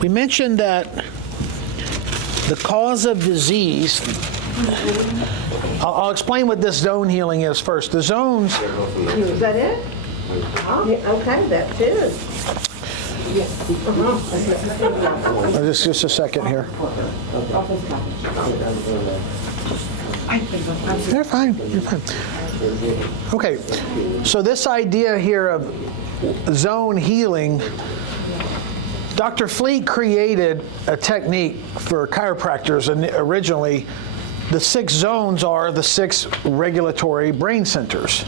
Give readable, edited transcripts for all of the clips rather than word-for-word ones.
We mentioned that the cause of disease, I'll explain what this zone healing is first. The zones... Is that it? Okay, that's it. Just a second here. You're fine. You're fine. Okay, so this idea here of zone healing, Dr. Fleet created a technique for chiropractors, and originally the 6 zones are the 6 regulatory brain centers.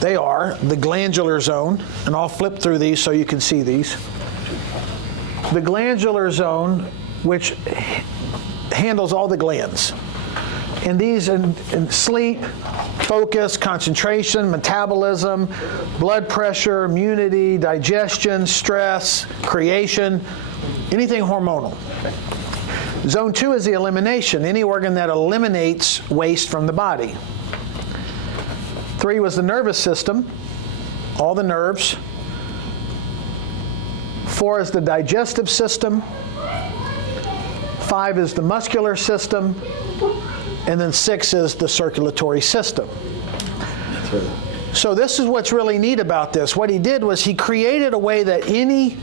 They are the glandular zone, and I'll flip through these so you can see these. The glandular zone, which handles all the glands. And these in sleep, focus, concentration, metabolism, blood pressure, immunity, digestion, stress, creation, anything hormonal. Zone 2 is the elimination, any organ that eliminates waste from the body. 3 was the nervous system, all the nerves. 4 is the digestive system. 5 is the muscular system. And then 6 is the circulatory system. So this is what's really neat about this. What he did was he created a way that any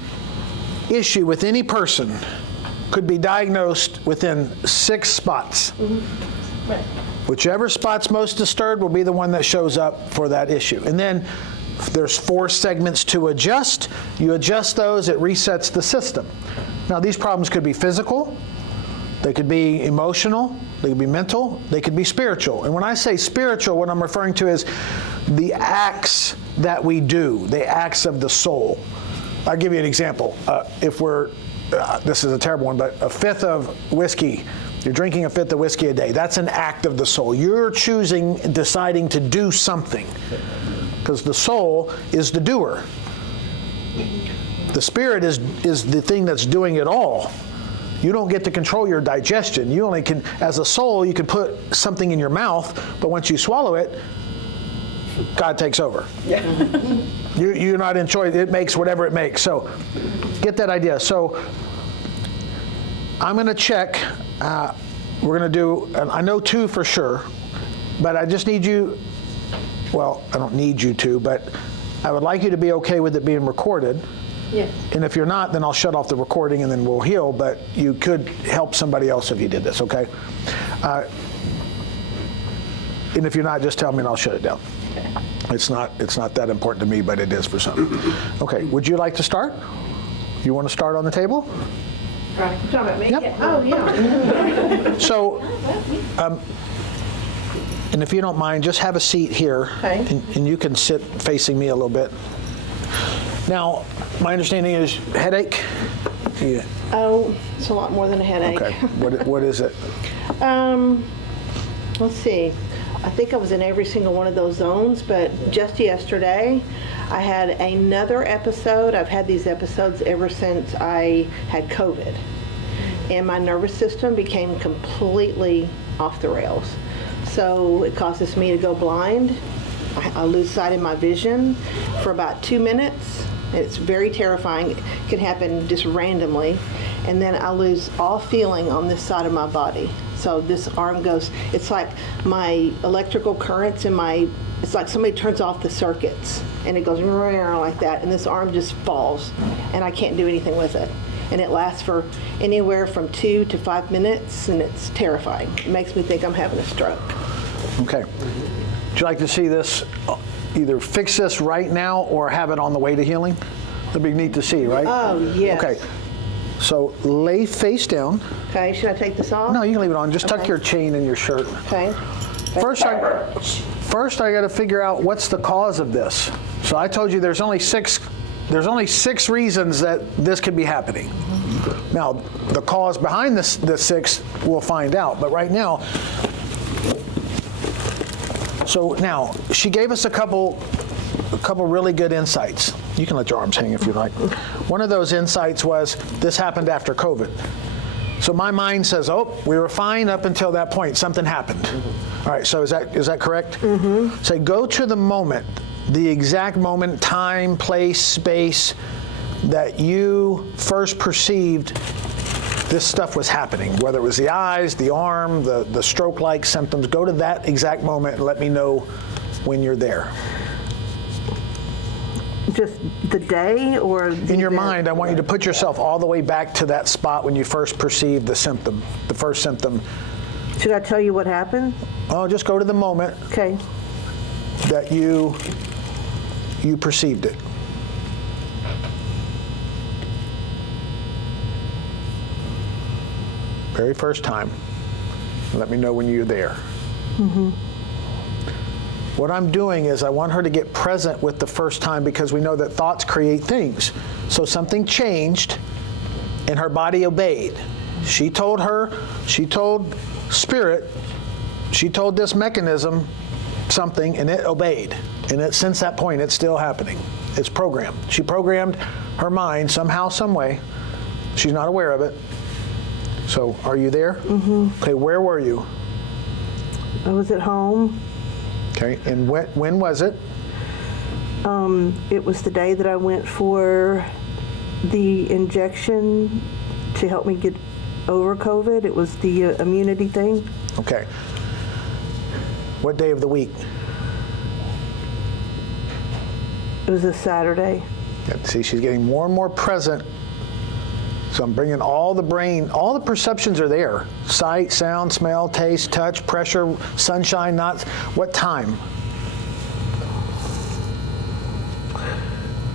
issue with any person could be diagnosed within 6 spots. Mm-hmm. Right. Whichever spot's most disturbed will be the one that shows up for that issue. And then there's 4 segments to adjust. You adjust those, it resets the system. Now these problems could be physical, they could be emotional, they could be mental, they could be spiritual. And when I say spiritual, what I'm referring to is the acts that we do, the acts of the soul. I'll give you an example. If we're, this is a terrible one, but a 5th of whiskey, you're drinking a 5th of whiskey a day, that's an act of the soul. You're deciding to do something, because the soul is the doer. The spirit is the thing that's doing it all. You don't get to control your digestion. You only can, as a soul, you can put something in your mouth, but once you swallow it, God takes over. Yeah. You're not in choice. It makes whatever it makes. So get that idea. So I'm going to check. We're going to do, I know 2 for sure, but I just need you, well, I don't need you to, but I would like you to be okay with it being recorded. Yes. And if you're not, then I'll shut off the recording and then we'll heal, but you could help somebody else if you did this, okay? And if you're not, just tell me and I'll shut it down. It's not that important to me, but it is for some. Okay, would you like to start? You want to start on the table? Right. You're talking about me? Yep. Yeah. Oh, yeah. So, and if you don't mind, just have a seat here. Okay. And you can sit facing me a little bit. Now, my understanding is headache? Yeah. Oh, it's a lot more than a headache. Okay. What is it? Let's see. I think I was in every single one of those zones, but just yesterday I had another episode. I've had these episodes ever since I had COVID. And my nervous system became completely off the rails. So it causes me to go blind. I lose sight of my vision for about 2 minutes. It's very terrifying. It can happen just randomly. And then I lose all feeling on this side of my body. So this arm goes, it's like my electrical currents in it's like somebody turns off the circuits and it goes like that, and this arm just falls and I can't do anything with it. And it lasts for anywhere from 2 to 5 minutes, and it's terrifying. It makes me think I'm having a stroke. Okay. Would you like to see this, either fix this right now or have it on the way to healing? That'd be neat to see, right? Oh, yes. Okay. So lay face down. Okay, should I take this off? No, you can leave it on. Just tuck your chain in your shirt. Okay. First, I got to figure out what's the cause of this. So I told you there's only 6 reasons that this could be happening. Now, the cause behind the 6 we'll find out. But right now, so now she gave us a couple really good insights. You can let your arms hang if you like. One of those insights was this happened after COVID. So my mind says, oh, we were fine up until that point. Something happened. Mm-hmm. All right, so is that correct? Mm-hmm. So go to the moment, the exact moment, time, place, space, that you first perceived this stuff was happening, whether it was the eyes, the arm, the stroke-like symptoms. Go to that exact moment and let me know when you're there. Just the day or in your mind, I want you to put yourself all the way back to that spot when you first perceived the symptom, the first symptom. Should I tell you what happened? Oh, just go to the moment Okay. that you perceived it. Very first time. Let me know when you're there. Mm-hmm. What I'm doing is I want her to get present with the first time, because we know that thoughts create things. So something changed and her body obeyed. She told Spirit, she told this mechanism something, and it obeyed. And since that point, it's still happening. It's programmed. She programmed her mind somehow, some way. She's not aware of it. So are you there? Mm-hmm. Okay, where were you? I was at home. Okay, and when was it? It was the day that I went for the injection to help me get over COVID. It was the immunity thing. Okay. What day of the week? It was a Saturday. Yeah, see, she's getting more and more present. So I'm bringing all the brain, all the perceptions are there. Sight, sound, smell, taste, touch, pressure, sunshine, not. What time?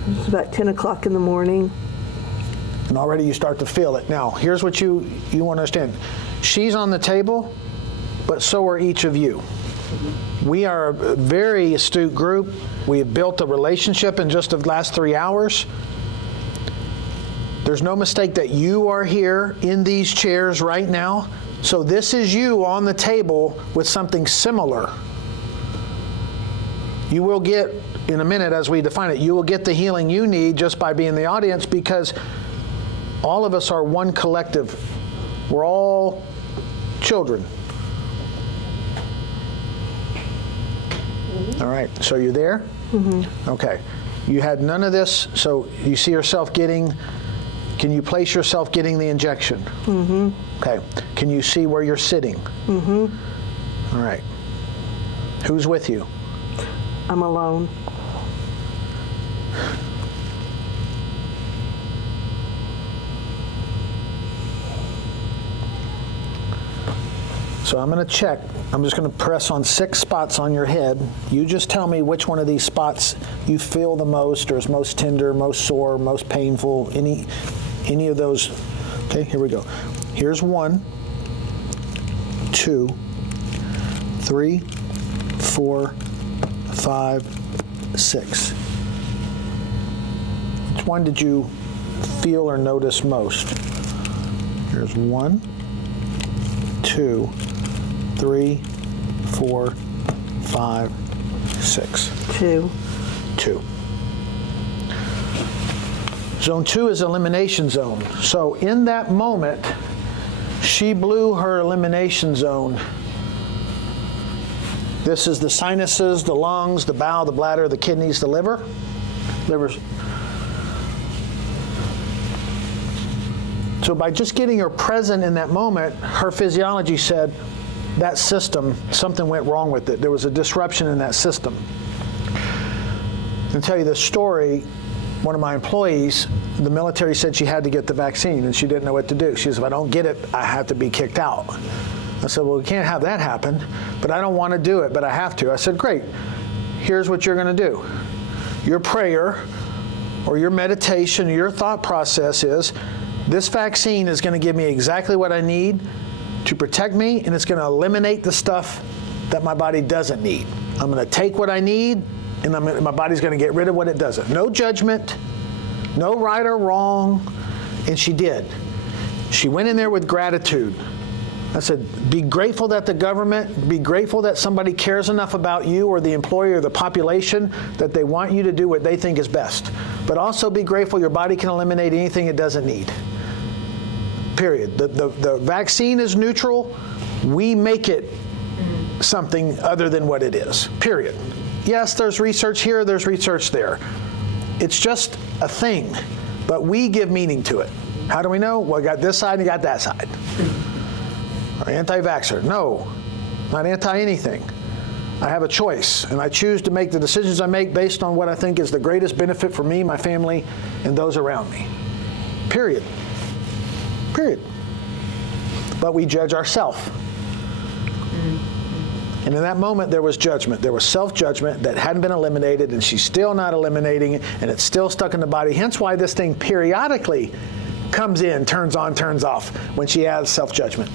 It was about 10 o'clock in the morning. And already you start to feel it. Now, here's what you want to understand. She's on the table, but so are each of you. We are a very astute group. We have built a relationship in just the last 3 hours. There's no mistake that you are here in these chairs right now. So this is you on the table with something similar. You will get, in a minute as we define it, you will get the healing you need just by being in the audience, because all of us are one collective. We're all children. All right, so you're there? Mm-hmm. Okay. You had none of this, so you see yourself getting, can you place yourself getting the injection? Mm-hmm. Okay. Can you see where you're sitting? Mm-hmm. All right. Who's with you? I'm alone. So I'm going to check. I'm just going to press on 6 spots on your head. You just tell me which one of these spots you feel the most, or is most tender, most sore, most painful, any of those. Okay, here we go. Here's 1, 2, 3, 4, 5, 6. Which one did you feel or notice most? Here's 1, 2, 3, 4, 5, 6. 2. Zone 2 is elimination zone. So in that moment, she blew her elimination zone. This is the sinuses, the lungs, the bowel, the bladder, the kidneys, the liver. So by just getting her present in that moment, her physiology said, that system, something went wrong with it. There was a disruption in that system. To tell you the story, one of my employees, the military said she had to get the vaccine, and she didn't know what to do. She said, if I don't get it, I have to be kicked out. I said, well, we can't have that happen, but I don't want to do it, but I have to. I said, great. Here's what you're going to do. Your prayer or your meditation, or your thought process is, this vaccine is going to give me exactly what I need to protect me, and it's going to eliminate the stuff that my body doesn't need. I'm going to take what I need, and my body's going to get rid of what it doesn't. No judgment, no right or wrong, and she did. She went in there with gratitude. I said, be grateful that the government, be grateful that somebody cares enough about you or the employee or the population that they want you to do what they think is best. But also be grateful your body can eliminate anything it doesn't need. Period. The vaccine is neutral. We make it something other than what it is. Period. Yes, there's research here, there's research there. It's just a thing. But we give meaning to it. How do we know? Well, you got this side and you got that side. Or anti-vaxxer. No, not anti-anything. I have a choice, and I choose to make the decisions I make based on what I think is the greatest benefit for me, my family, and those around me. Period. Period. But we judge ourselves. And in that moment, there was judgment. There was self-judgment that hadn't been eliminated, and she's still not eliminating it, and it's still stuck in the body. Hence why this thing periodically comes in, turns on, turns off when she has self-judgment.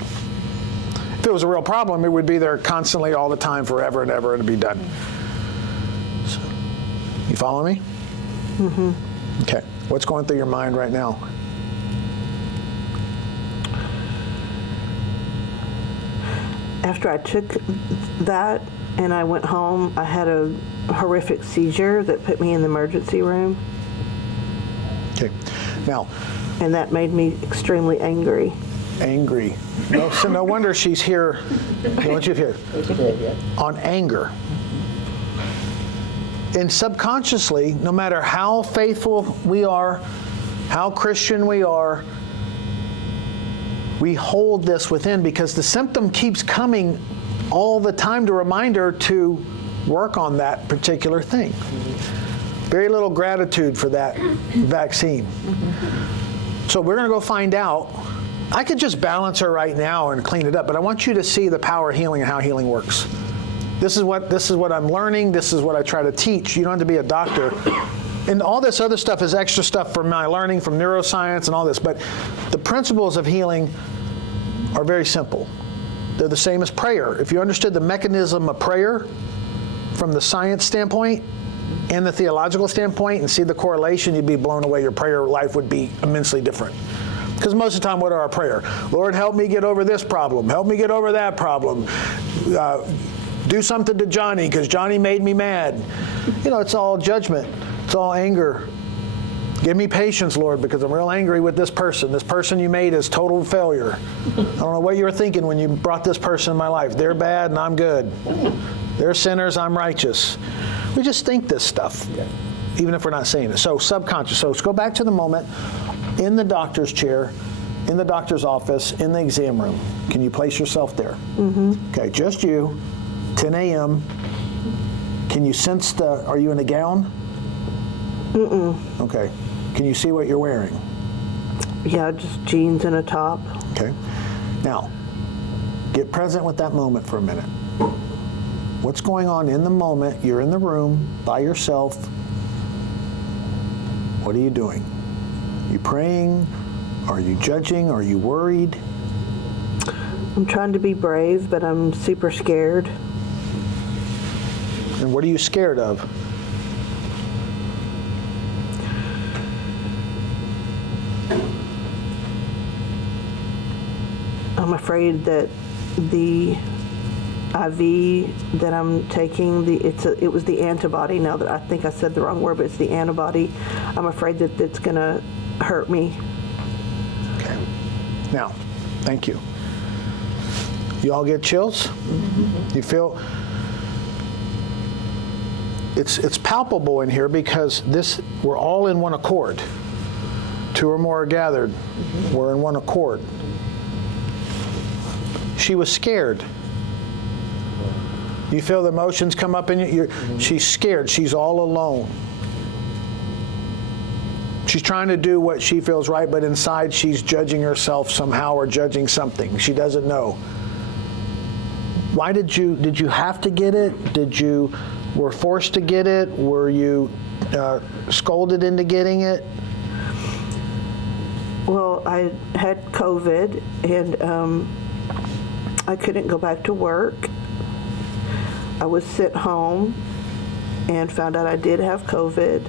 If it was a real problem, it would be there constantly all the time, forever and ever, and it'd be done. So, you follow me? Mm-hmm. Okay. What's going through your mind right now? After I took that and I went home, I had a horrific seizure that put me in the emergency room. Okay. Now. And that made me extremely angry. Angry. No, so no wonder she's here. I want you to hear. On anger. And subconsciously, no matter how faithful we are, how Christian we are, we hold this within because the symptom keeps coming all the time to remind her to work on that particular thing. Very little gratitude for that vaccine. So we're going to go find out. I could just balance her right now and clean it up, but I want you to see the power of healing and how healing works. This is what I'm learning. This is what I try to teach. You don't have to be a doctor. And all this other stuff is extra stuff from my learning from neuroscience and all this. But the principles of healing are very simple. They're the same as prayer. If you understood the mechanism of prayer from the science standpoint and the theological standpoint and see the correlation, you'd be blown away. Your prayer life would be immensely different. Because most of the time, what are our prayer? Lord, help me get over this problem. Help me get over that problem. Do something to Johnny because Johnny made me mad. You know, it's all judgment. It's all anger. Give me patience, Lord, because I'm real angry with this person. This person you made is total failure. I don't know what you were thinking when you brought this person in my life. They're bad and I'm good. They're sinners, I'm righteous. We just think this stuff, even if we're not saying it. So subconscious. So let's go back to the moment in the doctor's chair, in the doctor's office, in the exam room. Can you place yourself there? Mm-hmm. Okay, just you, 10 a.m. Can you sense are you in a gown? Mm-mm. Okay. Can you see what you're wearing? Yeah, just jeans and a top. Okay. Now, get present with that moment for a minute. What's going on in the moment? You're in the room by yourself. What are you doing? Are you praying? Are you judging? Are you worried? I'm trying to be brave, but I'm super scared. And what are you scared of? I'm afraid that the IV that I'm taking, it was the antibody. Now that I think I said the wrong word, but it's the antibody. I'm afraid that it's going to hurt me. Okay. Now, thank you. You all get chills? Mm-hmm. You feel it's palpable in here because we're all in one accord. Two or more are gathered. Mm-hmm. We're in one accord. She was scared. You feel the emotions come up in you? She's scared. She's all alone. She's trying to do what she feels right, but inside she's judging herself somehow or judging something. She doesn't know. Why did you have to get it? Were forced to get it? Were you scolded into getting it? Well, I had COVID and I couldn't go back to work. I was sent home and found out I did have COVID.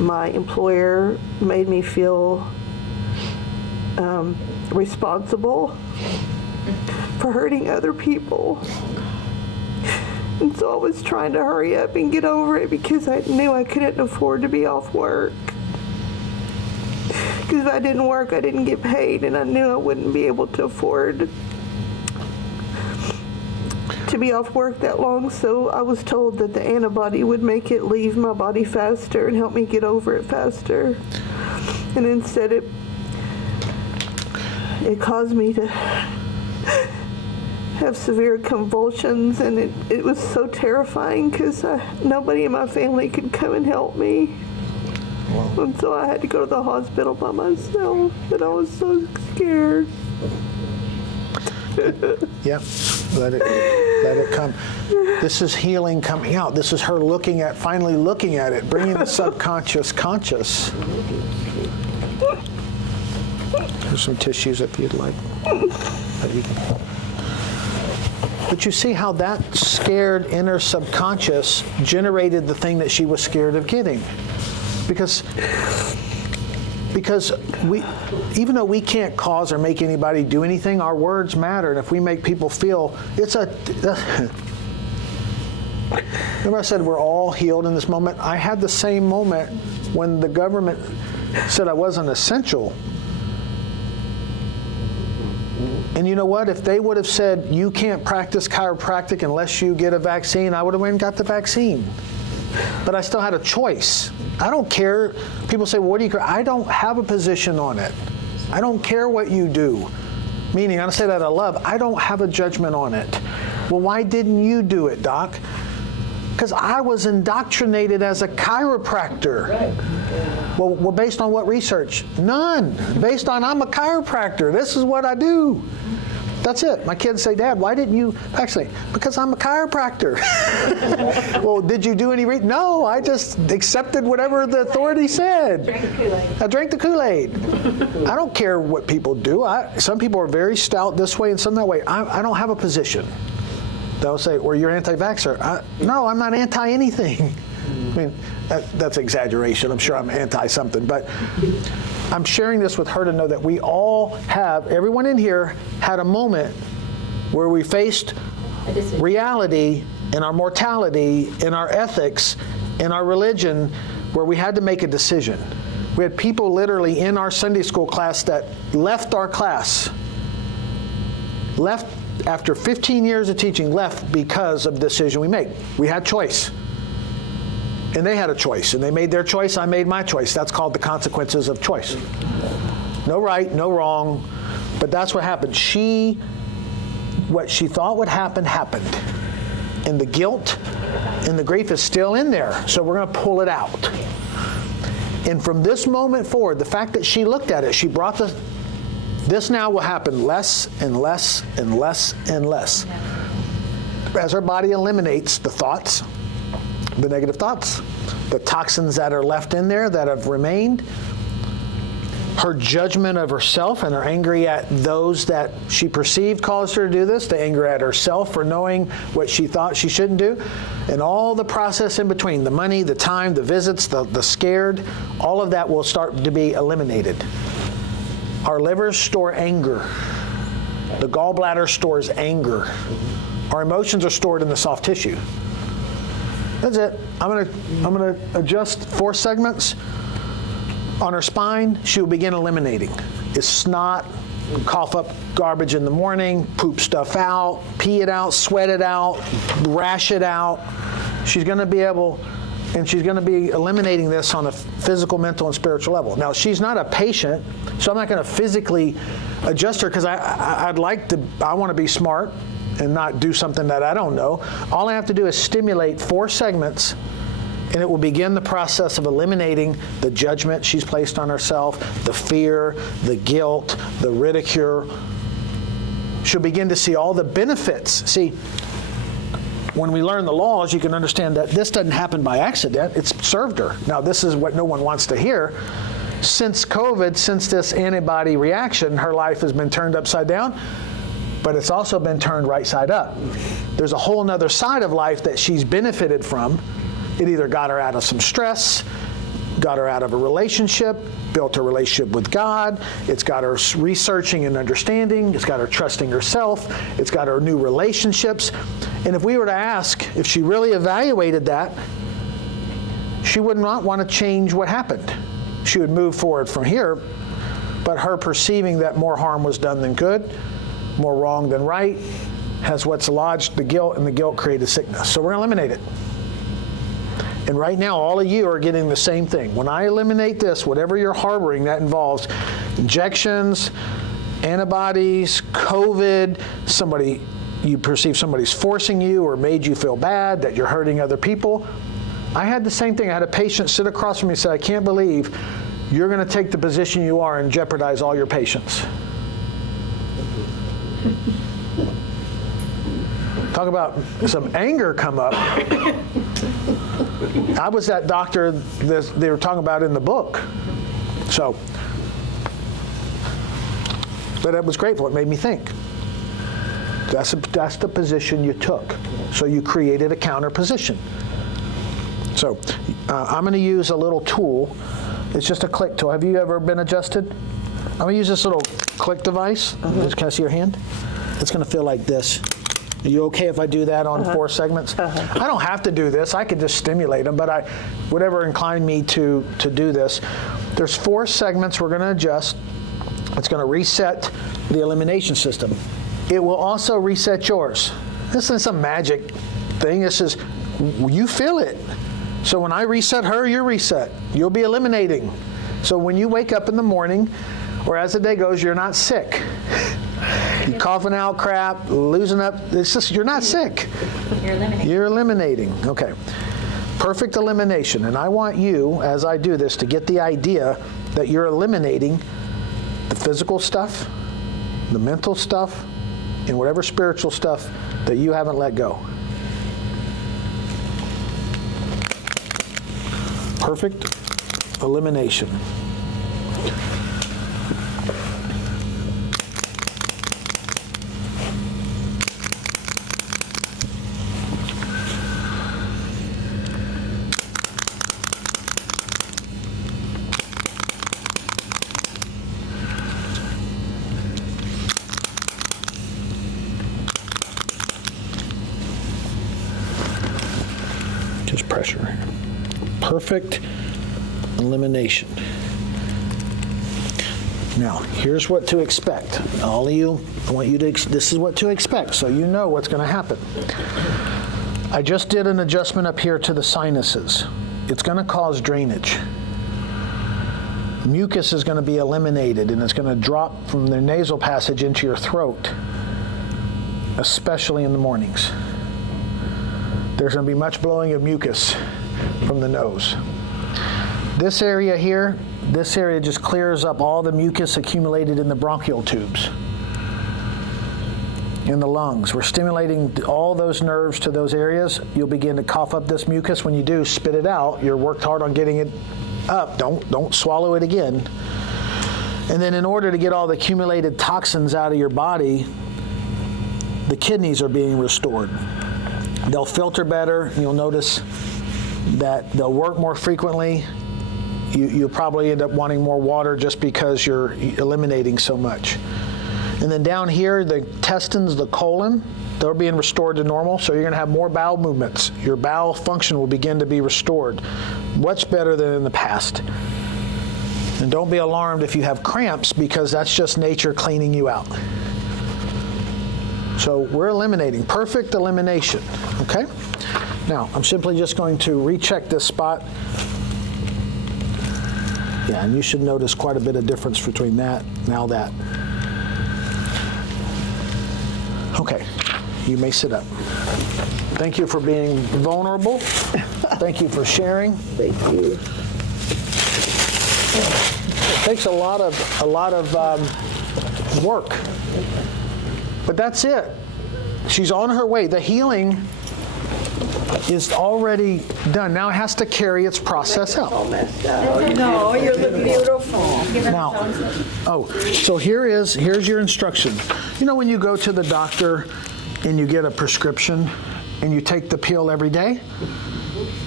My employer made me feel responsible for hurting other people. And so I was trying to hurry up and get over it because I knew I couldn't afford to be off work. Because if I didn't work, I didn't get paid, and I knew I wouldn't be able to afford to be off work that long. So I was told that the antibody would make it leave my body faster and help me get over it faster. And instead it caused me to have severe convulsions, and it was so terrifying because nobody in my family could come and help me. And so I had to go to the hospital by myself, and I was so scared. Yep, let it come. This is healing coming out. This is her finally looking at it, bringing the subconscious conscious. There's some tissues if you'd like. But you see how that scared inner subconscious generated the thing that she was scared of getting. Because we, even though we can't cause or make anybody do anything, our words matter. And if we make people feel, remember I said we're all healed in this moment? I had the same moment when the government said I wasn't essential. And you know what? If they would have said, you can't practice chiropractic unless you get a vaccine, I would have went and got the vaccine. But I still had a choice. I don't care. People say, well, what do you care? I don't have a position on it. I don't care what you do. Meaning, I say that out of love, I don't have a judgment on it. Well, why didn't you do it, Doc? Because I was indoctrinated as a chiropractor. Right. Well, based on what research? None. Based on I'm a chiropractor. This is what I do. That's it. My kids say, Dad, why didn't you vaccinate? Because I'm a chiropractor. Well, did you do any No, I just accepted whatever the authority said. Drank the Kool-Aid. I drank the Kool-Aid. I don't care what people do. Some people are very stout this way and some that way. I don't have a position. They'll say, well, you're anti-vaxxer. No, I'm not anti-anything. I mean, that's exaggeration. I'm sure I'm anti-something. But I'm sharing this with her to know that we all have, everyone in here had a moment where we faced reality in our mortality, in our ethics, in our religion, where we had to make a decision. We had people literally in our Sunday school class that left our class, left after 15 years of teaching, left because of the decision we made. We had choice. And they had a choice, and they made their choice, I made my choice. That's called the consequences of choice. No right, no wrong, but that's what happened. What she thought would happen, happened. And the guilt and the grief is still in there, so we're going to pull it out. And from this moment forward, the fact that she looked at it, she brought this now will happen less and less and less and less. As her body eliminates the thoughts, the negative thoughts, the toxins that are left in there that have remained, her judgment of herself and her angry at those that she perceived caused her to do this, the anger at herself for knowing what she thought she shouldn't do, and all the process in between, the money, the time, the visits, the scared, all of that will start to be eliminated. Our livers store anger. The gallbladder stores anger. Our emotions are stored in the soft tissue. That's it. I'm gonna adjust 4 segments. On her spine, she will begin eliminating. It's snot, cough up garbage in the morning, poop stuff out, pee it out, sweat it out, rash it out. She's gonna be able, and she's gonna be eliminating this on a physical, mental, and spiritual level. Now, she's not a patient, so I'm not gonna physically adjust her because I wanna be smart and not do something that I don't know. All I have to do is stimulate 4 segments, and it will begin the process of eliminating the judgment she's placed on herself, the fear, the guilt, the ridicule. She'll begin to see all the benefits. See, when we learn the laws, you can understand that this doesn't happen by accident. It's served her. Now, this is what no one wants to hear. Since COVID, since this antibody reaction, her life has been turned upside down. But it's also been turned right side up. There's a whole nother side of life that she's benefited from. It either got her out of some stress, got her out of a relationship, built a relationship with God, it's got her researching and understanding, it's got her trusting herself, it's got her new relationships. And if we were to ask if she really evaluated that, she would not want to change what happened. She would move forward from here, but her perceiving that more harm was done than good, more wrong than right, has what's lodged the guilt, and the guilt created sickness. So we're going to eliminate it. And right now, all of you are getting the same thing. When I eliminate this, whatever you're harboring, that involves injections, antibodies, COVID, you perceive somebody's forcing you or made you feel bad, that you're hurting other people. I had the same thing. I had a patient sit across from me and say, I can't believe you're going to take the position you are and jeopardize all your patients. Talk about some anger come up. I was that doctor that they were talking about in the book. So, but I was grateful. It made me think. That's the position you took. So you created a counter position. So I'm going to use a little tool. It's just a click tool. Have you ever been adjusted? I'm going to use this little click device. Can I see your hand? It's going to feel like this. Are you okay if I do that on 4 segments? I don't have to do this. I could just stimulate them, but whatever inclined me to do this. There's 4 segments we're going to adjust. It's going to reset the elimination system. It will also reset yours. This isn't some magic thing. This is, you feel it. So when I reset her, you're reset. You'll be eliminating. So when you wake up in the morning, or as the day goes, you're not sick. You're coughing out crap, losing up. It's just, you're not sick. You're eliminating. You're eliminating. Okay. Perfect elimination. And I want you, as I do this, to get the idea that you're eliminating the physical stuff, the mental stuff, and whatever spiritual stuff that you haven't let go. Perfect elimination. Just pressure. Perfect elimination. Now, here's what to expect. All of you, I want you to, this is what to expect, so you know what's going to happen. I just did an adjustment up here to the sinuses. It's going to cause drainage. Mucus is going to be eliminated, and it's going to drop from the nasal passage into your throat, especially in the mornings. There's going to be much blowing of mucus from the nose. This area here, this area just clears up all the mucus accumulated in the bronchial tubes, in the lungs. We're stimulating all those nerves to those areas. You'll begin to cough up this mucus. When you do, spit it out. You're worked hard on getting it up. Don't swallow it again. And then in order to get all the accumulated toxins out of your body, the kidneys are being restored. They'll filter better. You'll notice that they'll work more frequently. You'll probably end up wanting more water just because you're eliminating so much. And then down here, the intestines, the colon, they're being restored to normal, so you're going to have more bowel movements. Your bowel function will begin to be restored much better than in the past. And don't be alarmed if you have cramps, because that's just nature cleaning you out. So we're eliminating. Perfect elimination, okay? Now, I'm simply just going to recheck this spot. Yeah, and you should notice quite a bit of difference between that, now that. Okay, you may sit up. Thank you for being vulnerable. Thank you for sharing. Thank you. It takes a lot of work, but that's it. She's on her way. The healing is already done. Now it has to carry its process out. No, you look beautiful. Now, so here's your instruction. You know when you go to the doctor and you get a prescription and you take the pill every day?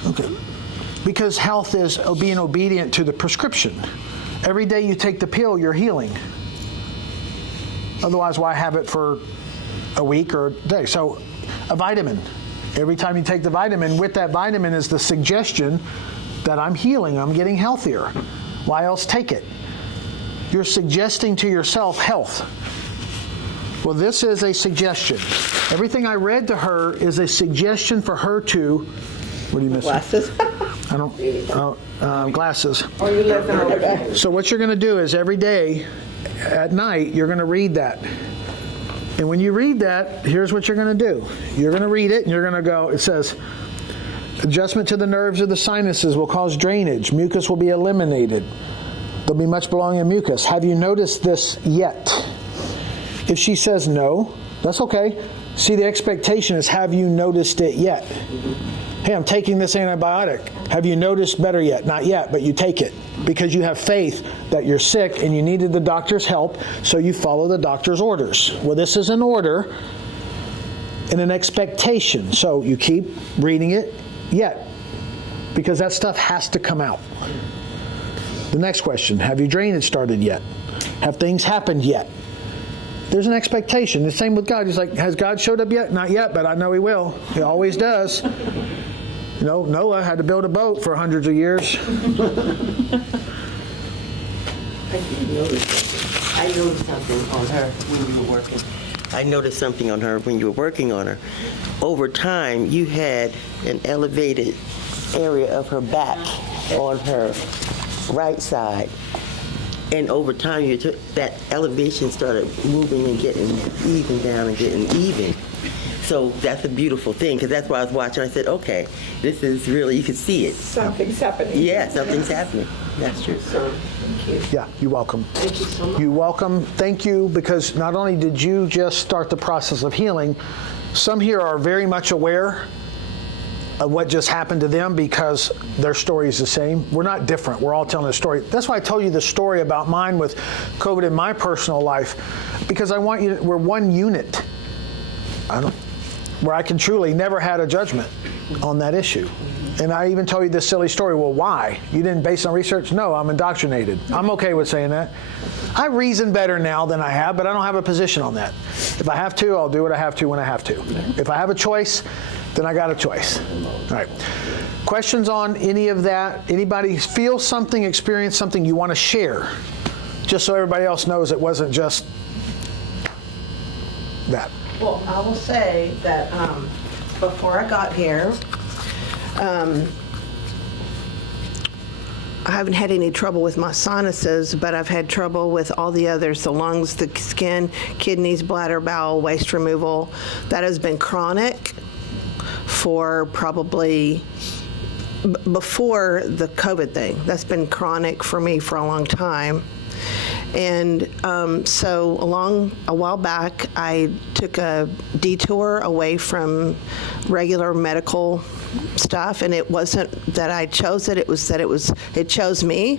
Okay. Because health is being obedient to the prescription. Every day you take the pill, you're healing. Otherwise, why have it for a week or a day? So a vitamin. Every time you take the vitamin, with that vitamin is the suggestion that I'm healing, I'm getting healthier. Why else take it? You're suggesting to yourself health. Well, this is a suggestion. Everything I read to her is a suggestion for her to, what are you missing? Glasses. I don't, glasses. Or you left them on the back. So what you're going to do is every day at night, you're going to read that. And when you read that, here's what you're going to do. You're going to read it, and you're going to go, it says, adjustment to the nerves of the sinuses will cause drainage. Mucus will be eliminated. There'll be much belonging in mucus. Have you noticed this yet? If she says no, that's okay. See, the expectation is, have you noticed it yet? Hey, I'm taking this antibiotic. Have you noticed better yet? Not yet, but you take it because you have faith that you're sick and you needed the doctor's help, so you follow the doctor's orders. Well, this is an order and an expectation. So you keep reading it yet, because that stuff has to come out. The next question, have your drainage started yet? Have things happened yet? There's an expectation. The same with God. He's like, has God showed up yet? Not yet, but I know he will. He always does. You know, Noah had to build a boat for hundreds of years. I did notice something. I noticed something on her when you were working. I noticed something on her when you were working on her. Over time, you had an elevated area of her back on her right side. And over time, that elevation started moving and getting even down and getting even. So that's a beautiful thing, because that's why I was watching. I said, okay, this is really, you can see it. Something's happening. Yeah, something's happening. That's true. Thank you. Yeah, you're welcome. Thank you so much. You're welcome. Thank you, because not only did you just start the process of healing, some here are very much aware of what just happened to them because their story is the same. We're not different. We're all telling a story. That's why I told you the story about mine with COVID in my personal life, because I want you to, we're one unit. Where I can truly never had a judgment on that issue. And I even told you this silly story. Well, why? You didn't base on research? No, I'm indoctrinated. I'm okay with saying that. I reason better now than I have, but I don't have a position on that. If I have to, I'll do what I have to when I have to. If I have a choice, then I got a choice. All right. Questions on any of that? Anybody feel something, experience something you want to share? Just so everybody else knows it wasn't just that. Well, I will say that before I got here, I haven't had any trouble with my sinuses, but I've had trouble with all the others, the lungs, the skin, kidneys, bladder, bowel, waste removal. That has been chronic for probably before the COVID thing. That's been chronic for me for a long time. And so a while back, I took a detour away from regular medical stuff, and it wasn't that I chose it, it was that it chose me.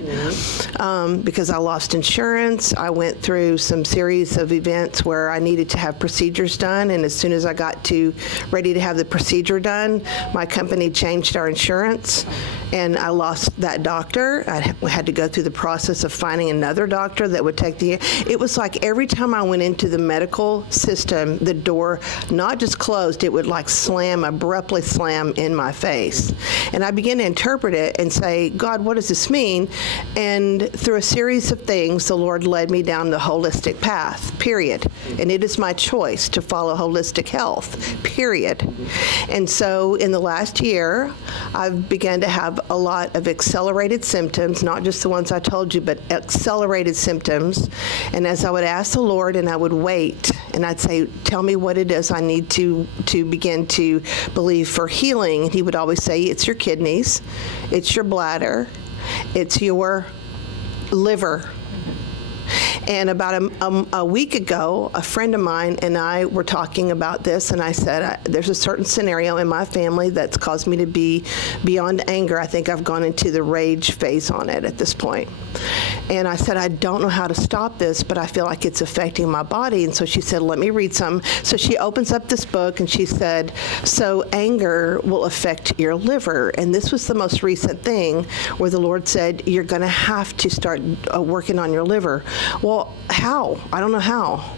Because I lost insurance. I went through some series of events where I needed to have procedures done, and as soon as I got ready to have the procedure done, my company changed our insurance, and I lost that doctor. I had to go through the process of finding another doctor that would take it was like every time I went into the medical system, the door not just closed, it would like abruptly slam in my face. And I began to interpret it and say, God, what does this mean? And through a series of things, the Lord led me down the holistic path, period. And it is my choice to follow holistic health, period. And so in the last year, I've begun to have a lot of accelerated symptoms, not just the ones I told you, but accelerated symptoms. And as I would ask the Lord and I would wait, and I'd say, tell me what it is I need to begin to believe for healing. And he would always say, it's your kidneys, it's your bladder, it's your liver. And about a week ago, a friend of mine and I were talking about this, and I said, there's a certain scenario in my family that's caused me to be beyond anger. I think I've gone into the rage phase on it at this point. And I said, I don't know how to stop this, but I feel like it's affecting my body. And so she said, let me read some. So she opens up this book, and she said, so anger will affect your liver. And this was the most recent thing where the Lord said, you're going to have to start working on your liver. Well, how? I don't know how.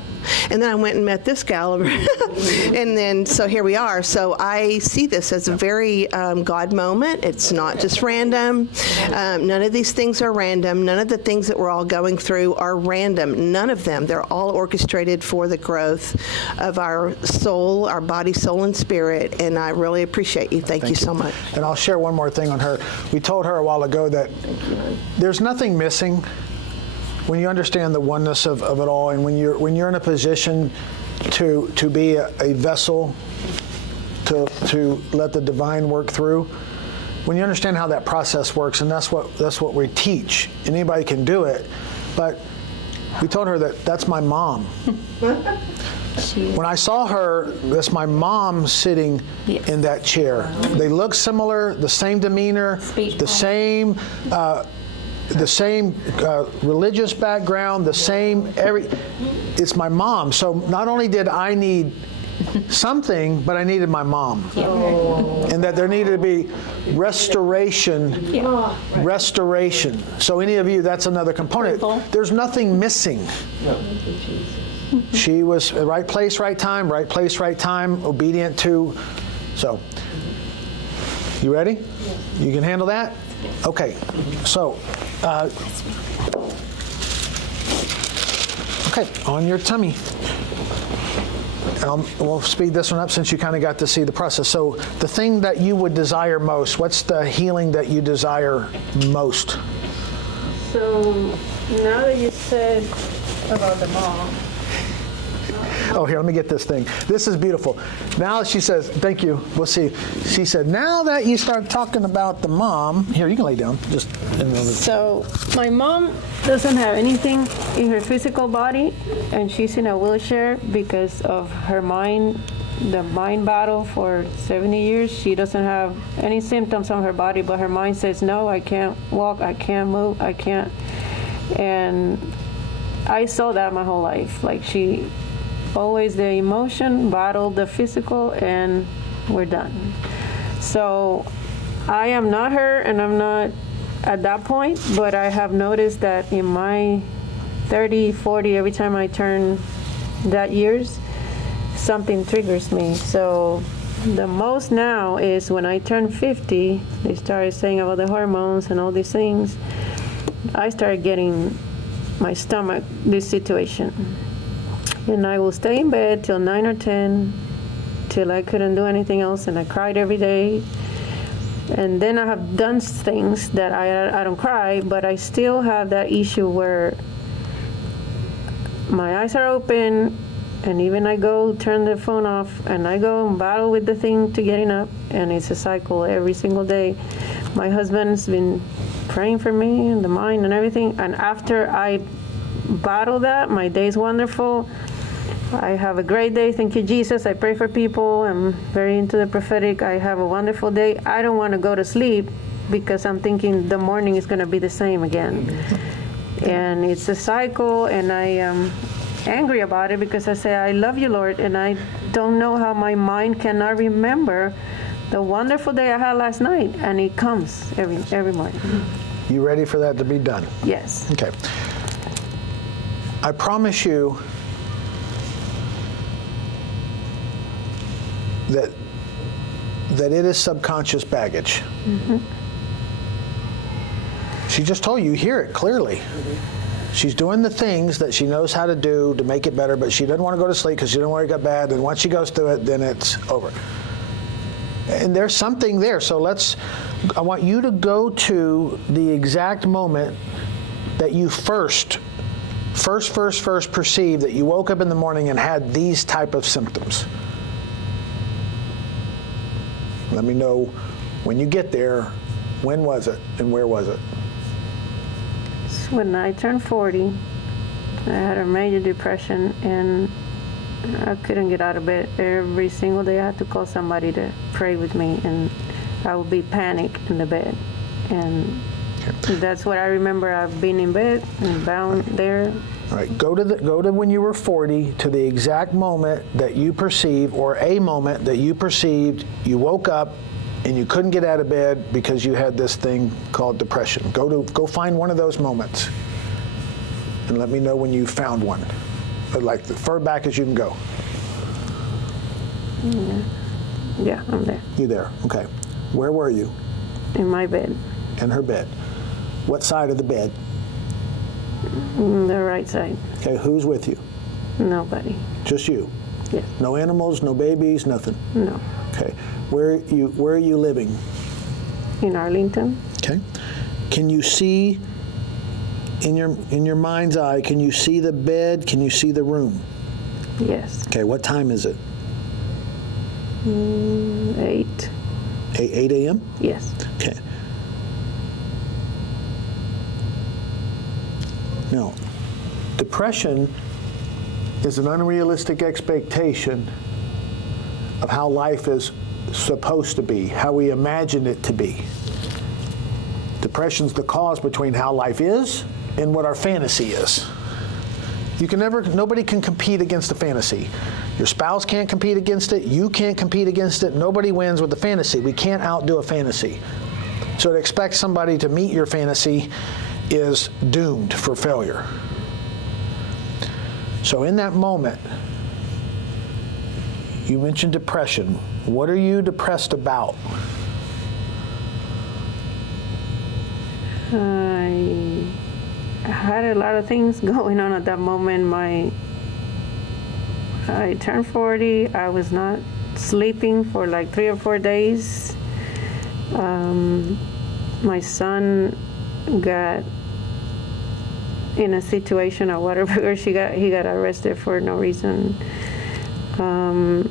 And then I went and met this gal, and then so here we are. So I see this as a very God moment. It's not just random. None of these things are random. None of the things that we're all going through are random. None of them. They're all orchestrated for the growth of our soul, our body, soul, and spirit. And I really appreciate you. Thank you so much. And I'll share one more thing on her. We told her a while ago that there's nothing missing when you understand the oneness of it all, and when you're in a position to be a vessel to let the divine work through. When you understand how that process works, and that's what we teach. Anybody can do it, but we told her that's my mom. When I saw her, that's my mom sitting in that chair. They look similar, the same demeanor, the same religious background, the same it's my mom. So not only did I need something, but I needed my mom. And that there needed to be restoration. So any of you, that's another component. There's nothing missing. She was right place, right time, obedient to. So, you ready? You can handle that? Okay. So, okay, on your tummy. We'll speed this one up since you kind of got to see the process. So the thing that you would desire most, what's the healing that you desire most? So now that you said about the mom. Oh, here, let me get this thing. This is beautiful. Now she says, thank you, we'll see. She said, now that you start talking about the mom, here, you can lay down. So my mom doesn't have anything in her physical body, and she's in a wheelchair because of her mind, the mind battle for 70 years. She doesn't have any symptoms on her body, but her mind says, no, I can't walk, I can't move, I can't. And I saw that my whole life. Like, she always, the emotion battled the physical, and we're done. So I am not her, and I'm not at that point, but I have noticed that in my 30, 40, every time I turn that years, something triggers me. So the most now is when I turn 50, they started saying about the hormones and all these things, I started getting my stomach, this situation. And I will stay in bed till 9 or 10, till I couldn't do anything else, and I cried every day. And then I have done things that I don't cry, but I still have that issue where my eyes are open, and even I go turn the phone off, and I go and battle with the thing to getting up, and it's a cycle every single day. My husband's been praying for me and the mind and everything, and after I battle that, my day's wonderful. I have a great day. Thank you, Jesus. I pray for people. I'm very into the prophetic. I have a wonderful day. I don't want to go to sleep because I'm thinking the morning is going to be the same again. And it's a cycle, and I am angry about it because I say, I love you, Lord, and I don't know how my mind cannot remember the wonderful day I had last night, and it comes every morning. You ready for that to be done? Yes. Okay. I promise you that it is subconscious baggage. Mm-hmm. She just told you, hear it clearly. She's doing the things that she knows how to do to make it better, but she doesn't want to go to sleep because she doesn't want to get bad, and once she goes through it, then it's over. And there's something there, so I want you to go to the exact moment that you first perceived that you woke up in the morning and had these type of symptoms. Let me know when you get there, when was it and where was it? When I turned 40, I had a major depression, and I couldn't get out of bed. Every single day I had to call somebody to pray with me, and I would be panicked in the bed. And that's what I remember. I've been in bed and bound there. All right, go to when you were 40, to the exact moment that you perceive, or a moment that you perceived you woke up and you couldn't get out of bed because you had this thing called depression. Go find one of those moments and let me know when you found one. like as far back as you can go. Yeah, I'm there. You there? Okay. Where were you? In my bed. In her bed. What side of the bed? The right side. Okay. Who's with you? Nobody. Just you. Yes. No animals, no babies, nothing. No. Okay. Where are you living? In Arlington. Okay. Can you see in your mind's eye? Can you see the bed? Can you see the room? Yes. Okay. What time is it? 8. 8 a.m. Yes. Okay. Now, depression is an unrealistic expectation of how life is supposed to be, how we imagine it to be. Depression's the cause between how life is and what our fantasy is. Nobody can compete against a fantasy. Your spouse can't compete against it. You can't compete against it. Nobody wins with a fantasy. We can't outdo a fantasy. So to expect somebody to meet your fantasy is doomed for failure. So in that moment, you mentioned depression. What are you depressed about? I had a lot of things going on at that moment. I turned 40. I was not sleeping for like 3 or 4 days. My son got in a situation at Waterbury. He got arrested for no reason. And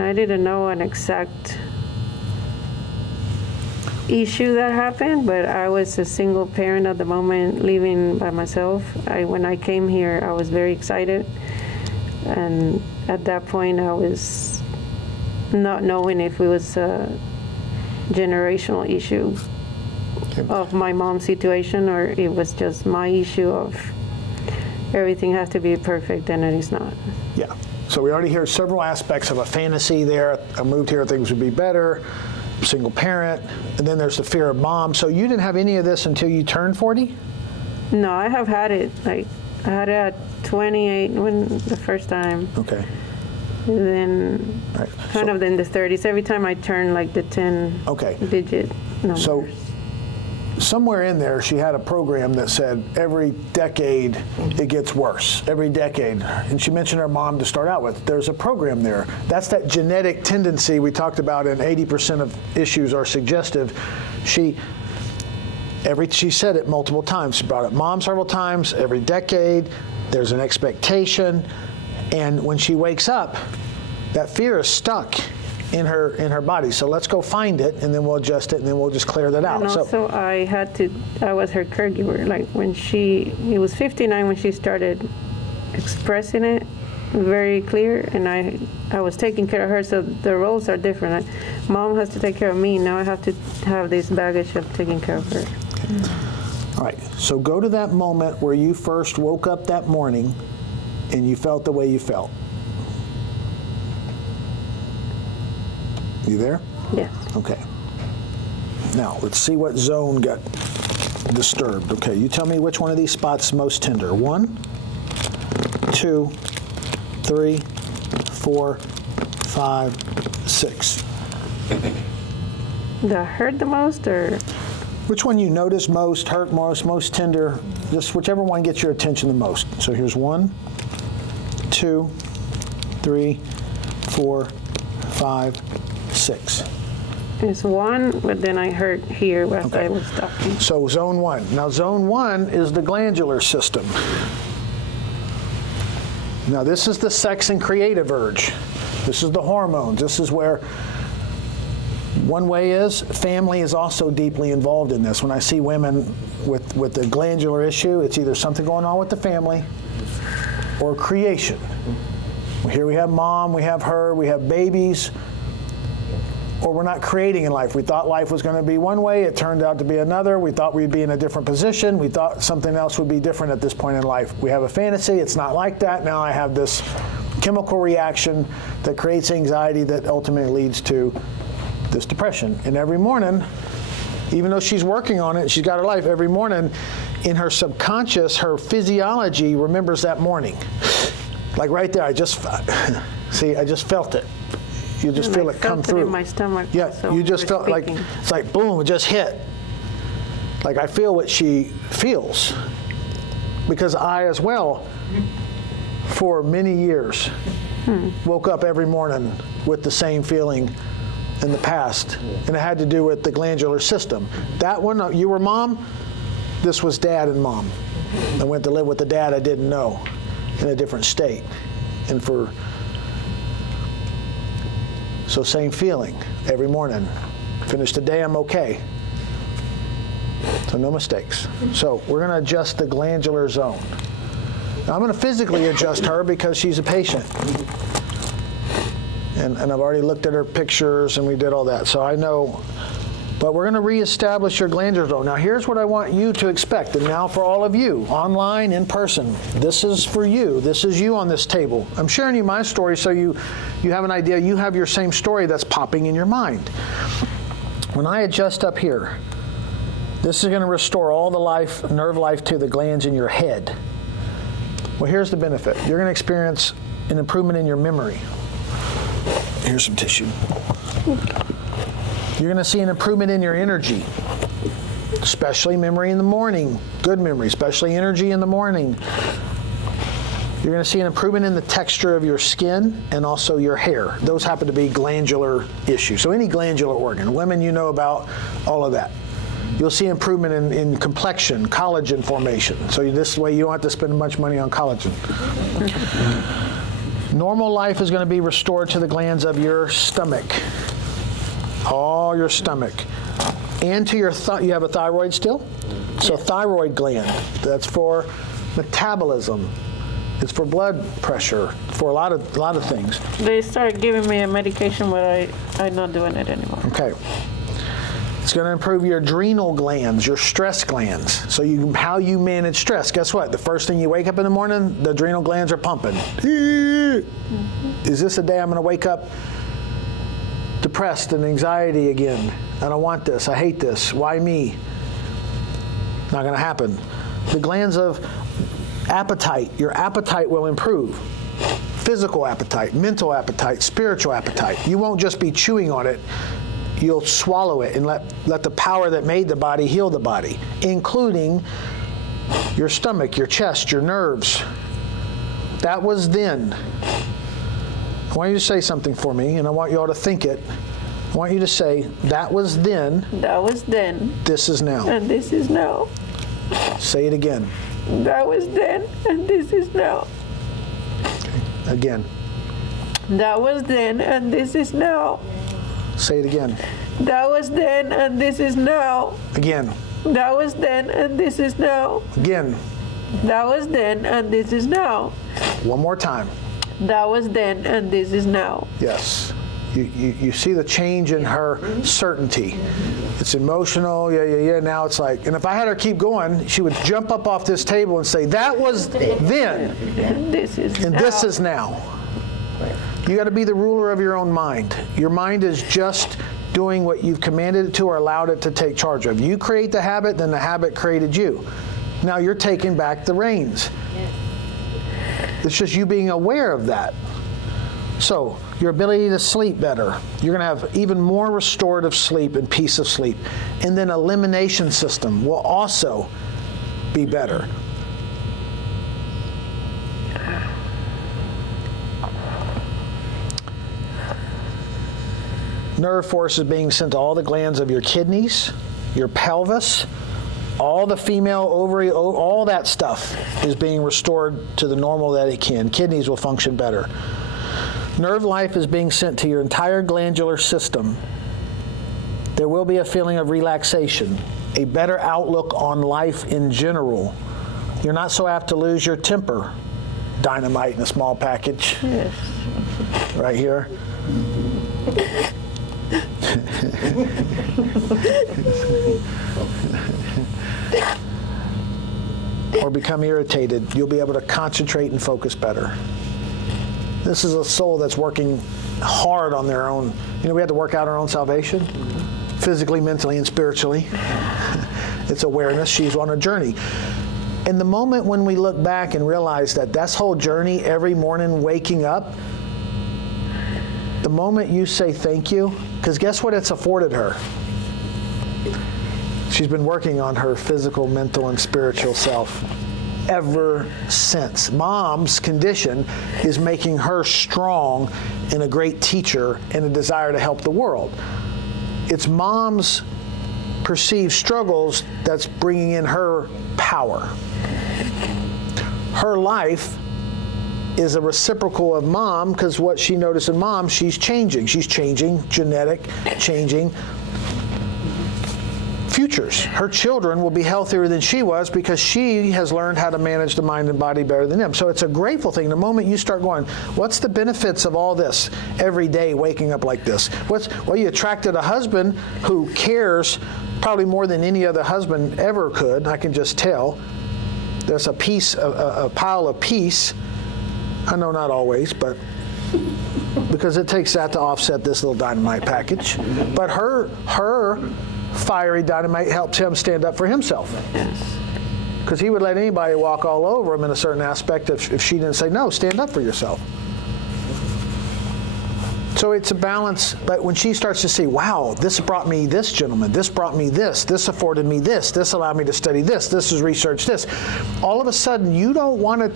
I didn't know an exact issue that happened, but I was a single parent at the moment, living by myself. When I came here, I was very excited. And at that point, I was not knowing if it was a generational issue of my mom's situation, or it was just my issue of everything has to be perfect, and it is not. Yeah. So we already hear several aspects of a fantasy there. I moved here, things would be better. Single parent, and then there's the fear of mom. So you didn't have any of this until you turned 40? No, I have had it. Like, I had it at 28 when the first time. Okay. And then Right. kind of in the 30s. Every time I turn like the 10 digit number. So somewhere in there, she had a program that said every decade it gets worse, every decade. And she mentioned her mom to start out with. There's a program there. That's that genetic tendency we talked about, and 80% of issues are suggestive. She said it multiple times. She brought up mom several times. Every decade, there's an expectation. And when she wakes up, that fear is stuck in her body. So let's go find it, and then we'll adjust it, and then we'll just clear that out. And also, I was her caregiver. Like it was 59 when she started expressing it very clear, and I was taking care of her, so the roles are different. Mom has to take care of me. Now I have to have this baggage of taking care of her. Okay. All right, so go to that moment where you first woke up that morning and you felt the way you felt. You there? Yes. Okay. Now, let's see what zone got disturbed. Okay, you tell me which one of these spots is most tender. 1, 2, 3, 4, 5, 6. That hurt the most, or? Which one you notice most, hurt most tender, just whichever one gets your attention the most. So here's 1, 2, 3, 4, 5, 6. It's 1, but then I hurt here as I was talking. So zone 1. Now zone 1 is the glandular system. Now this is the sex and creative urge. This is the hormones. This is where one way is family is also deeply involved in this. When I see women with the glandular issue, it's either something going on with the family or creation. Here we have mom, we have her, we have babies, or we're not creating in life. We thought life was going to be one way, it turned out to be another. We thought we'd be in a different position. We thought something else would be different at this point in life. We have a fantasy, it's not like that. Now I have this chemical reaction that creates anxiety that ultimately leads to this depression. And every morning, even though she's working on it, she's got her life, every morning in her subconscious, her physiology remembers that morning. Like right there, I just felt it. You just feel it come through. In my stomach. Yeah, so you just felt like, speaking. it's like boom, it just hit. Like I feel what she feels. Because I as well, for many years, woke up every morning with the same feeling in the past. And it had to do with the glandular system. That one, you were mom, this was dad and mom. I went to live with the dad I didn't know in a different state. And so same feeling every morning. Finish the day, I'm okay. So no mistakes. So we're going to adjust the glandular zone. Now I'm going to physically adjust her because she's a patient. And I've already looked at her pictures and we did all that. So I know. But we're going to reestablish your glandular zone. Now here's what I want you to expect. And now for all of you, online, in person, this is for you. This is you on this table. I'm sharing you my story so you have an idea. You have your same story that's popping in your mind. When I adjust up here, this is going to restore all the nerve life to the glands in your head. Well, here's the benefit. You're going to experience an improvement in your memory. Here's some tissue. You're going to see an improvement in your energy, especially memory in the morning. Good memory, especially energy in the morning. You're going to see an improvement in the texture of your skin and also your hair. Those happen to be glandular issues. So any glandular organ. Women, you know about all of that. You'll see improvement in complexion, collagen formation. So this way you don't have to spend much money on collagen. Normal life is going to be restored to the glands of your stomach. All your stomach. And to your you have a thyroid still? So thyroid gland. That's for metabolism. It's for blood pressure, for a lot of things. They started giving me a medication, but I'm not doing it anymore. Okay. It's going to improve your adrenal glands, your stress glands. So how you manage stress. Guess what? The first thing you wake up in the morning, the adrenal glands are pumping. Is this a day I'm going to wake up depressed and anxiety again? I don't want this. I hate this. Why me? Not going to happen. The glands of appetite, your appetite will improve. Physical appetite, mental appetite, spiritual appetite. You won't just be chewing on it. You'll swallow it and let the power that made the body heal the body, including your stomach, your chest, your nerves. That was then. I want you to say something for me, and I want you all to think it. I want you to say, that was then. That was then. This is now. And this is now. Say it again. That was then, and this is now. Okay. Again. That was then, and this is now. Say it again. That was then, and this is now. Again. That was then, and this is now. Again. That was then, and this is now. One more time. That was then, and this is now. Yes. You see the change in her certainty. It's emotional, yeah. Now it's like, and if I had her keep going, she would jump up off this table and say, that was then, And this is and now. this is now. You got to be the ruler of your own mind. Your mind is just doing what you've commanded it to or allowed it to take charge of. You create the habit, then the habit created you. Now you're taking back the reins. It's just you being aware of that. So, your ability to sleep better. You're going to have even more restorative sleep and peace of sleep. And then elimination system will also be better. Nerve force is being sent to all the glands of your kidneys, your pelvis, all the female ovary, all that stuff is being restored to the normal that it can. Kidneys will function better. Nerve life is being sent to your entire glandular system. There will be a feeling of relaxation, a better outlook on life in general. You're not so apt to lose your temper. Dynamite in a small package. Yes. Right here. Or become irritated. You'll be able to concentrate and focus better. This is a soul that's working hard on their own. You know, we had to work out our own salvation, physically, mentally, and spiritually. It's awareness. She's on a journey. And the moment when we look back and realize that this whole journey, every morning waking up, the moment you say thank you, because guess what it's afforded her? She's been working on her physical, mental, and spiritual self ever since. Mom's condition is making her strong and a great teacher and a desire to help the world. It's mom's perceived struggles that's bringing in her power. Her life is a reciprocal of mom, because what she noticed in mom, she's changing. She's changing, genetic, changing futures. Her children will be healthier than she was because she has learned how to manage the mind and body better than them. So it's a grateful thing. The moment you start going, what's the benefits of all this every day waking up like this? Well, you attracted a husband who cares probably more than any other husband ever could. I can just tell. There's a piece, a pile of peace. I know not always, but because it takes that to offset this little dynamite package. But her fiery dynamite helps him stand up for himself. Because he would let anybody walk all over him in a certain aspect if she didn't say, no, stand up for yourself. So it's a balance, but when she starts to see, wow, this brought me this gentleman, this brought me this afforded me this allowed me to study this is research this. All of a sudden, you don't want to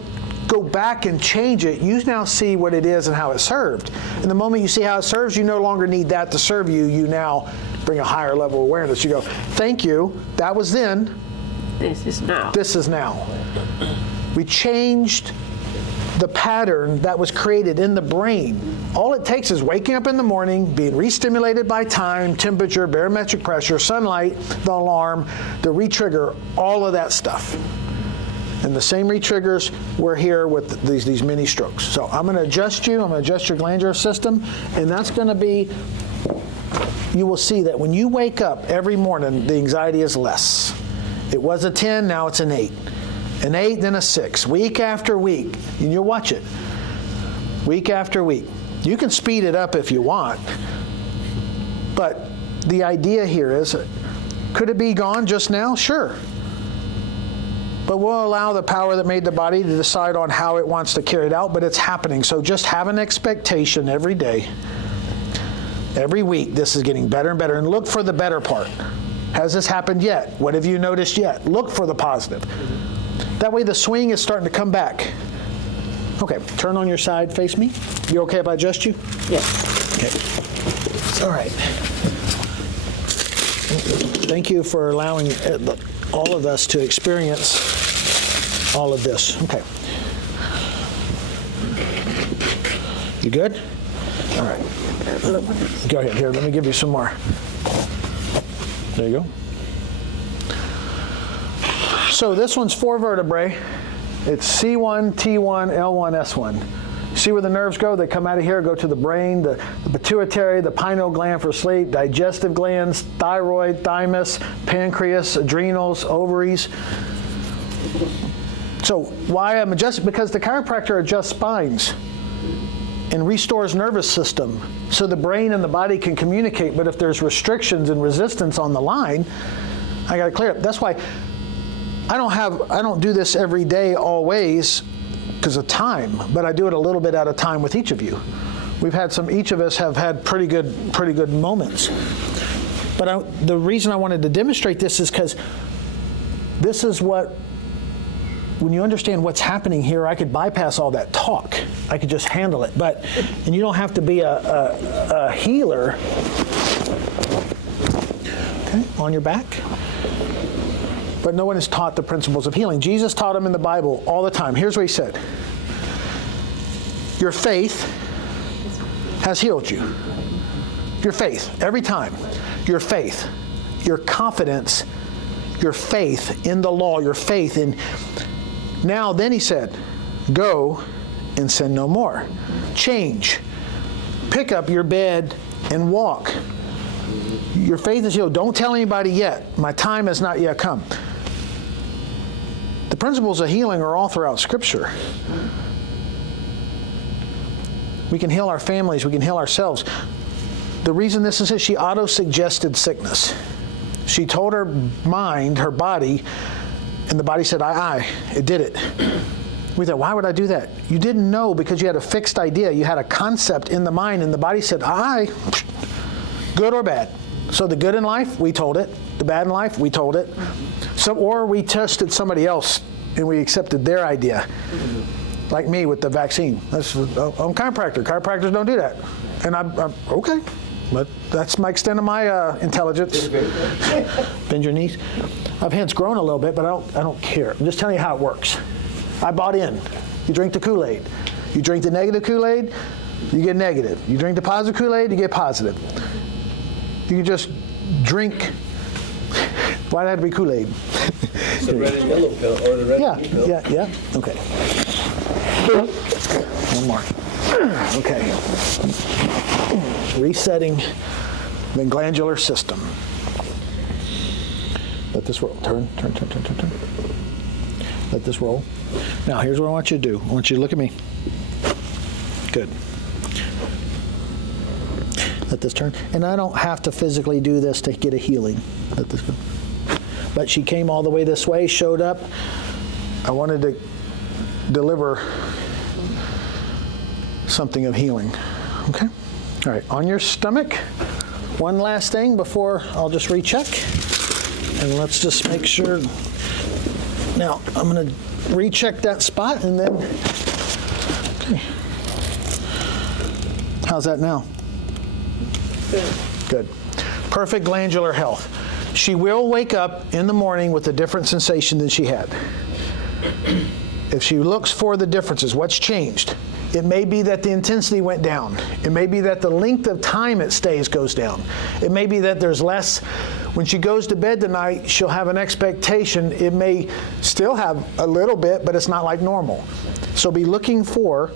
go back and change it. You now see what it is and how it served. And the moment you see how it serves, you no longer need that to serve you. You now bring a higher level of awareness. You go, thank you, that was then. This is now. This is now. We changed the pattern that was created in the brain. All it takes is waking up in the morning, being re-stimulated by time, temperature, barometric pressure, sunlight, the alarm, the re-trigger, all of that stuff. And the same re-triggers were here with these mini strokes. So I'm going to adjust you. I'm going to adjust your glandular system. And that's going to be, you will see that when you wake up every morning, the anxiety is less. It was a 10, now it's an 8. An 8, then a 6. Week after week. And you'll watch it. Week after week. You can speed it up if you want. But the idea here is, could it be gone just now? Sure. But we'll allow the power that made the body to decide on how it wants to carry it out, but it's happening. So just have an expectation every day, every week, this is getting better and better. And look for the better part. Has this happened yet? What have you noticed yet? Look for the positive. That way the swing is starting to come back. Okay, turn on your side, face me. You okay if I adjust you? Yes. Okay. All right. Thank you for allowing all of us to experience all of this. Okay. You good? All right. Go ahead. Here, let me give you some more. There you go. So this one's 4 vertebrae. It's C1, T1, L1, S1. See where the nerves go? They come out of here, go to the brain, the pituitary, the pineal gland for sleep, digestive glands, thyroid, thymus, pancreas, adrenals, ovaries. So why I'm adjusting? Because the chiropractor adjusts spines and restores nervous system so the brain and the body can communicate. But if there's restrictions and resistance on the line, I got to clear it. That's why I don't do this every day always because of time, but I do it a little bit at a time with each of you. Each of us have had pretty good moments. But the reason I wanted to demonstrate this is because this is when you understand what's happening here, I could bypass all that talk. I could just handle it. And you don't have to be a healer. Okay, on your back. But no one is taught the principles of healing. Jesus taught them in the Bible all the time. Here's what he said. Your faith has healed you. Your faith, every time. Your faith, your confidence, your faith in the law, your faith in... Now, then he said, go and sin no more. Change. Pick up your bed and walk. Your faith is healed. Don't tell anybody yet. My time has not yet come. The principles of healing are all throughout Scripture. We can heal our families. We can heal ourselves. The reason this is she auto-suggested sickness. She told her mind, her body, And the body said, aye, it did it. We thought, why would I do that? You didn't know because you had a fixed idea. You had a concept in the mind, and the body said, aye, good or bad. So the good in life, we told it. The bad in life, we told it. So, or we tested somebody else, and we accepted their idea. Like me with the vaccine. I'm a chiropractor. Chiropractors don't do that. And I'm okay. But that's my extent of my intelligence. Bend your knees. I've hence grown a little bit, but I don't care. I'm just telling you how it works. I bought in. You drink the Kool-Aid. You drink the negative Kool-Aid, you get negative. You drink the positive Kool-Aid, you get positive. You can just drink. Why did it have to be Kool-Aid? The red and yellow pill, or the red and blue pill. Yeah. Okay. One more. Okay. Resetting the glandular system. Let this roll. Turn. Let this roll. Now, here's what I want you to do. I want you to look at me. Good. Let this turn. And I don't have to physically do this to get a healing. Let this go. But she came all the way this way, showed up. I wanted to deliver something of healing. Okay? All right, on your stomach. One last thing before I'll just recheck. And let's just make sure. Now, I'm going to recheck that spot and then, okay. How's that now? Good. Perfect glandular health. She will wake up in the morning with a different sensation than she had. If she looks for the differences, what's changed? It may be that the intensity went down. It may be that the length of time it stays goes down. It may be that there's less. When she goes to bed tonight, she'll have an expectation. It may still have a little bit, but it's not like normal. So be looking for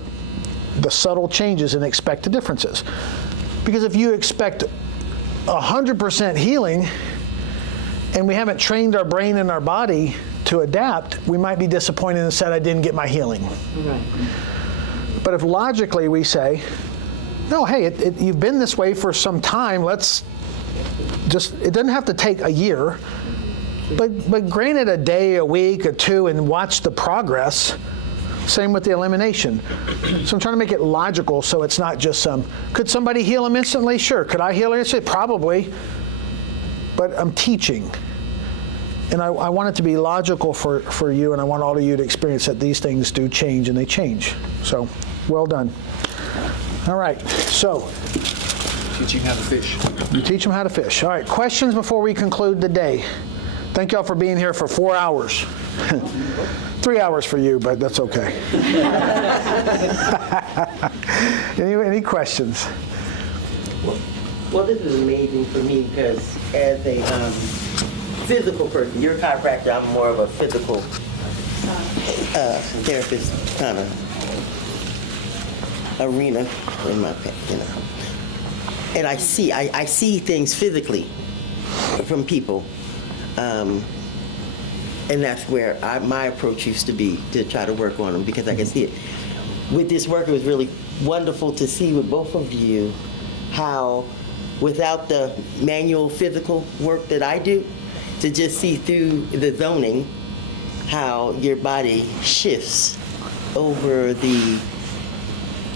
the subtle changes and expect the differences. Because if you expect 100% healing, and we haven't trained our brain and our body to adapt, we might be disappointed and said, I didn't get my healing. Right. But if logically we say, no, hey, you've been this way for some time, let's just, it doesn't have to take a year, but granted a day, a week, or two, and watch the progress. Same with the elimination. So I'm trying to make it logical so it's not just could somebody heal them instantly? Sure. Could I heal them instantly? Probably. But I'm teaching. And I want it to be logical for you, and I want all of you to experience that these things do change, and they change. So, well done. All right, so. Teaching how to fish. You teach them how to fish. All right, questions before we conclude the day. Thank y'all for being here for 4 hours. 3 hours for you, but that's okay. Any questions? Well, this is amazing for me because as a physical person, you're a chiropractor, I'm more of a physical therapist kind of arena in my, And I see things physically from people. And that's where my approach used to be, to try to work on them, because I can see it. With this work, it was really wonderful to see with both of you how, without the manual physical work that I do, to just see through the zoning how your body shifts over the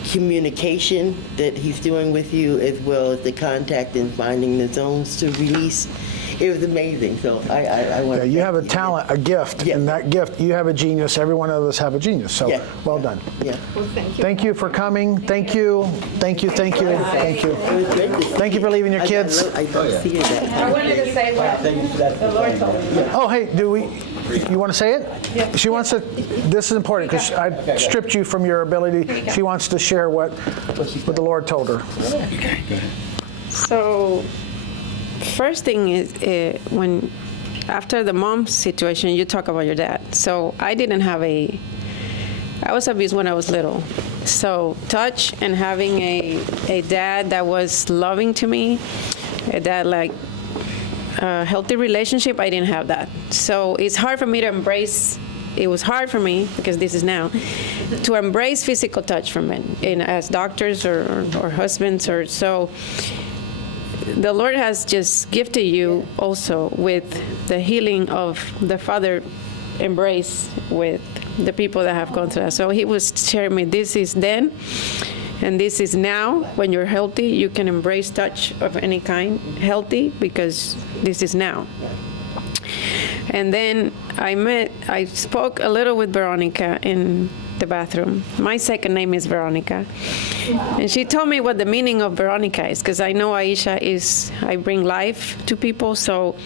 communication that he's doing with you, as well as the contact and finding the zones to release. It was amazing. So I want to. You have a talent, a gift, and that gift, you have a genius. Every one of us have a genius. So, well done. Yeah. Well, thank you. Thank you for coming. Thank you. Thank you. Thank you. Thank you. It was great to see. Thank you for leaving your kids. I see that. I wanted to say what the Lord told me. Oh, hey, you want to say it? Yeah. She wants to, this is important because I stripped you from your ability. She wants to share what the Lord told her. Okay, go ahead. So, first thing is when after the mom situation, you talk about your dad. So I was abused when I was little. So touch and having a dad that was loving to me, a dad like a healthy relationship, I didn't have that. So it's hard for me to embrace. It was hard for me, because this is now, to embrace physical touch from men, as doctors or husbands or so. The Lord has just gifted you also with the healing of the father embrace with the people that have gone through that. So he was sharing me, this is then, and this is now. When you're healthy, you can embrace touch of any kind, healthy, because this is now. And then I spoke a little with Veronica in the bathroom. My second name is Veronica. And she told me what the meaning of Veronica is, because I know Aisha is, I bring life to people. So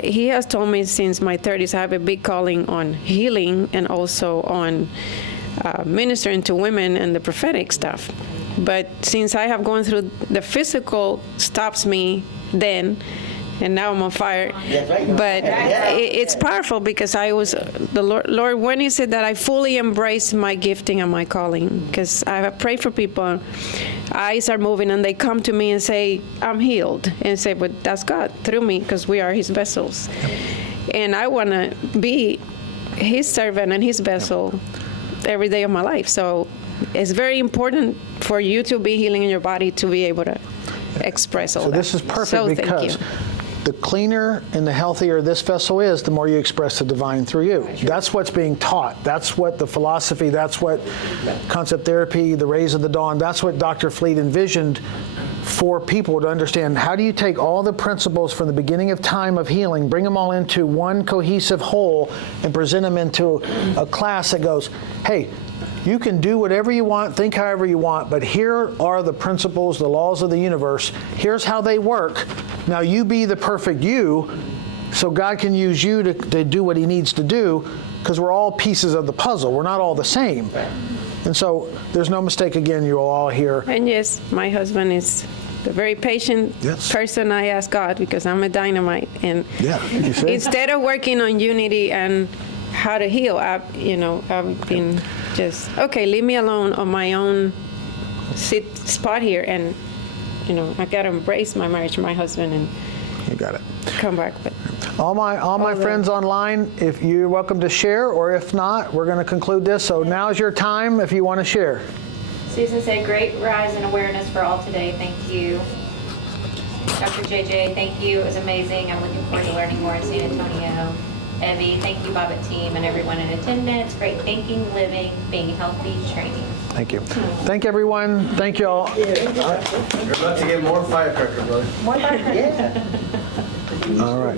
he has told me since my 30s I have a big calling on healing and also on ministering to women and the prophetic stuff. But since I have gone through, the physical stops me then, and now I'm on fire. That's right. But it's powerful because the Lord, when He said that, I fully embrace my gifting and my calling, because I have prayed for people, eyes are moving, and they come to me and say, I'm healed. And say, but that's God through me, because we are His vessels. And I want to be His servant and His vessel every day of my life. So it's very important for you to be healing in your body to be able to express all that. So this is perfect, So thank because you. the cleaner and the healthier this vessel is, the more you express the divine through you. That's what's being taught. That's what the philosophy, that's what concept therapy, the rays of the dawn, that's what Dr. Fleet envisioned for people to understand. How do you take all the principles from the beginning of time of healing, bring them all into one cohesive whole, and present them into a class that goes, hey, you can do whatever you want, think however you want, but here are the principles, the laws of the universe. Here's how they work. Now you be the perfect you, so God can use you to do what He needs to do, because we're all pieces of the puzzle. We're not all the same. And so there's no mistake, again, you're all here. And yes, my husband is the very patient person. I ask God, because I'm a dynamite. And you see? instead of working on unity and how to heal, I've been just, okay, leave me alone on my own spot here. And, I got to embrace my marriage, my husband, and You got it. come back. But All my friends online, if you're welcome to share, or if not, we're going to conclude this. So now's your time if you want to share. Susan said, great rise in awareness for all today. Thank you. Dr. JJ, thank you. It was amazing. I'm looking forward to learning more in San Antonio. Evie, thank you, Bobbitt team, and everyone in attendance. Great thinking, living, being healthy, training. Thank you. Thank everyone. Thank you all. You're about to get more firecracker, brother. Yeah. All right.